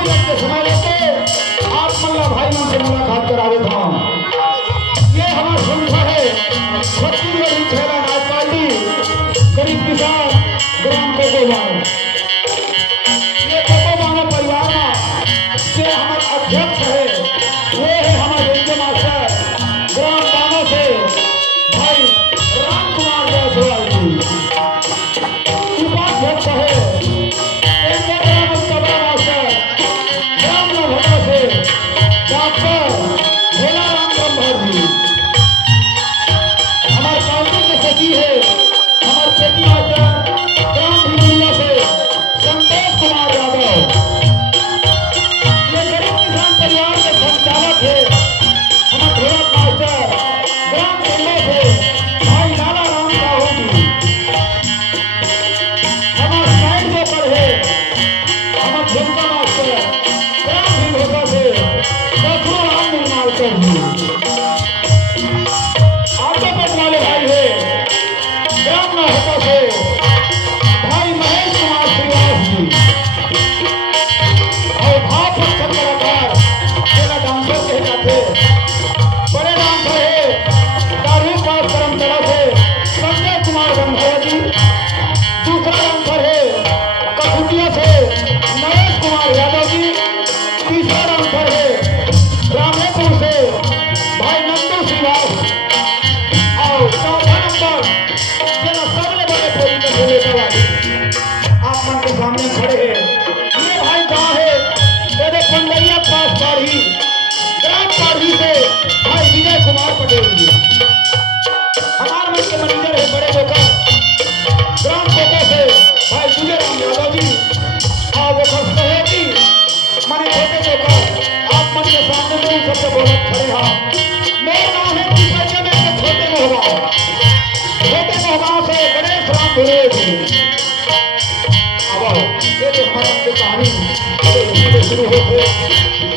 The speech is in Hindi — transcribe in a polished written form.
मिनट के समय लेके आप मल्ला भाई से मुलाकात करावे था। ये हमारा संस्था है छत्तीसगढ़ छेला नाच पार्टी गरीब किसान ग्राम कोकोबानो। ये कोकोबानो परिवार में से हमारे अध्यक्ष है वो है हमारे रेंजर मास्टर ग्राम बानो से भाई राम कुमार जायसवाल जी। उपाध्यक्ष है डॉक्टर भोला राम गंभीर जी। हमारे काउंसिल के सचिव है हमारे खेती मास्टर ग्राम भीमिया से संतोष कुमार यादव। ये गरीब किसान परिवार के संचालक है हमारे ढोलक मास्टर ग्राम चंडे से भाई लाला राम साहू जी। हमारे साइड से पर है हमारे झुमका मास्टर ग्राम भीमहोता से आगे बढ़ने वाले भाई है ग्राम होता से भाई महेश कुमार श्रीवास जी और भाव फंक्शन कलाकार मेरा डांसर कहे जाते बड़े डांसर है दारू पास परंपरा से संजय कुमार गंधर्व जी। दूसरा डांसर है कठुटिया से नरेश कुमार यादव जी। तीसरा डांसर है रामेपुर से भाई नंदू श्रीवास और चौथा नंबर मेरा सबले बड़े कोई का बोले वाले आप मन के सामने खड़े हैं। ये भाई कहाँ है तेरे पंडैया पास पाड़ी ग्राम पाड़ी से भाई विजय कुमार पटेल जी। हमारे मन के मैनेजर है बड़े होकर ग्राम कोको से भाई विजय राम यादव जी और वो सहयोगी माने छोटे होकर आप मन के सामने में सबसे बोलत खड़े हैं। मेरा नाम है पिपरिया में के छोटे मोहगांव से गणेश राम धुरे जी। अब ये हमारा कहानी शुरू होते